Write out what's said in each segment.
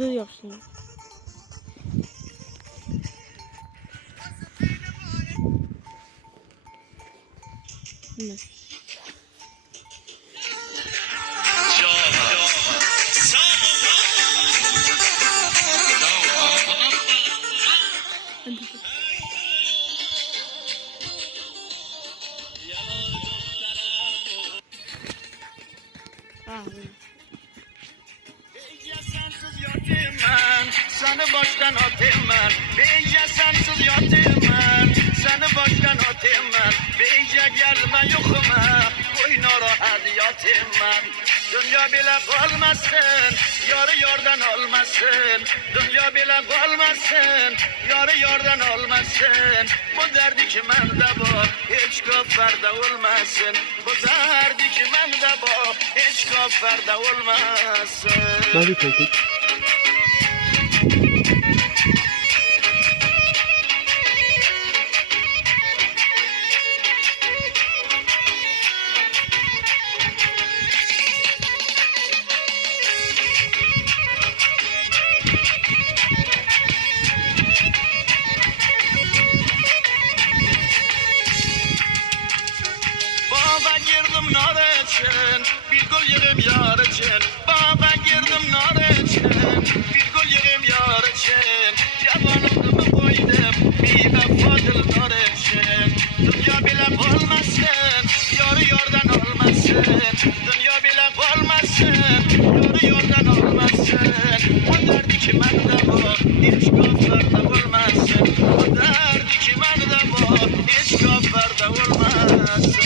hızlı yapsın. Ne? Seni baştan atayım ben, iyice sensiz yatayım ben. Seni baştan atayım ben, iyice gelme yokuma. Boyuna rahat yatayım ben. Dünya bile kalmasın, yarı yardan olmasın. Dünya bile kalmasın, yarı yardan olmasın. Bu derdi ki mende bu, hiç kaferde olmasın. Bu derdi ki mende bu, hiç kaferde olmasın. Hadi peki. Bağa girdim nar için, bir gül yerim yar için. Bağa girdim nar için, bir gül yerim yar için. Yalanımı koydum, bir vefadır nar için. Dünya bile olmasın, yarı yardan olmasın. Dünya bile olmasın, yarı yardan olmasın. Bu derdi ki mende bu, hiç kaferde olmasın. Bu derdi ki mende bu, hiç kaferde olmasın.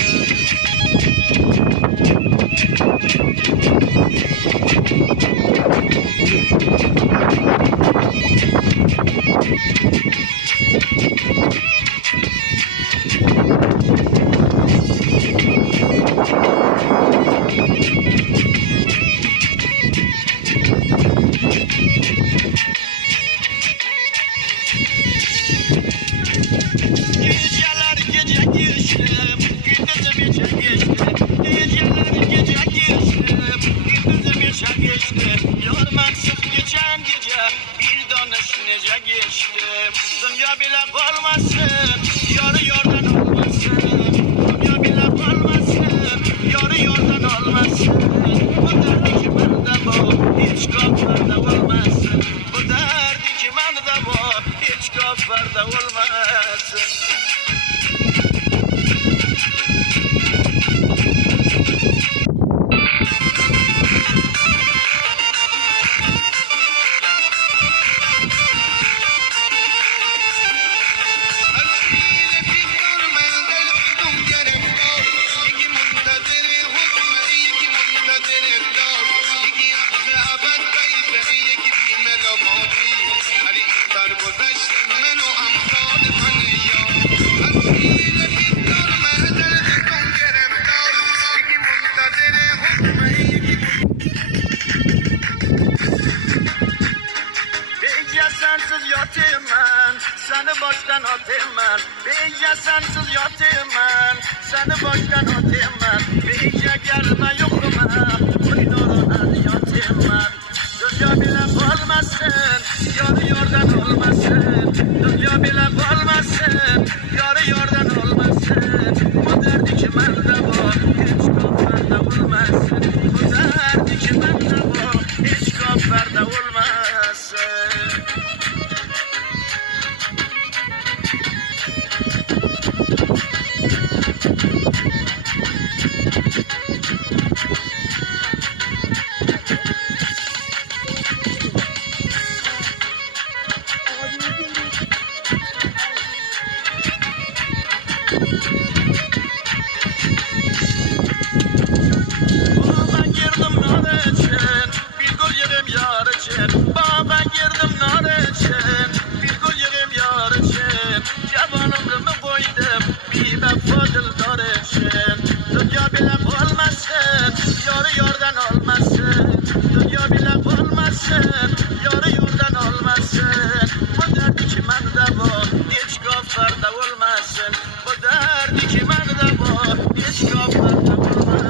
Geceler gece geçtim, gündüzüm içe geçtim. Geceler gece geçtim, gündüzüm içe geçtim. Yormaksız geçen gece bir danış nece geçtim. Dünya bile kalmasın, yarı yardan olmasın. Dünya bile kalmasın, yarı yardan olmasın. Bu derdi ki bende bu, hiç kaferde olmasın. Bu derdi ki bende bu, hiç kaferde olmasın. İyice sensiz yatayım ben, seni baştan atayım ben. İyice sensiz yatayım ben, seni baştan atayım ben. İyice gelme yokuma, boynuna yatayım ben. Dünya bile kalmasın, yarı yardan olmasın. Dünya bile kalmasın, yarı yardan olmasın. Bu derdi ki bende bu, hiç kaferde olmasın. Bu derdi ki bende bu, hiç kaferde olmasın. Bağa girdim nar için, bir gül yerim yar için. Bağa girdim nar için, bir gül yerim yar için. Yalanımı koydum, bir vefadır dar için. Dünya bile olmasın, yarı yardan olmasın. Dünya bile olmasın, yarı yardan olmasın. Bu derdi ki bende bu, hiç kaferde olmasın. Bu derdi ki bende bu, hiç kaferde olmasın.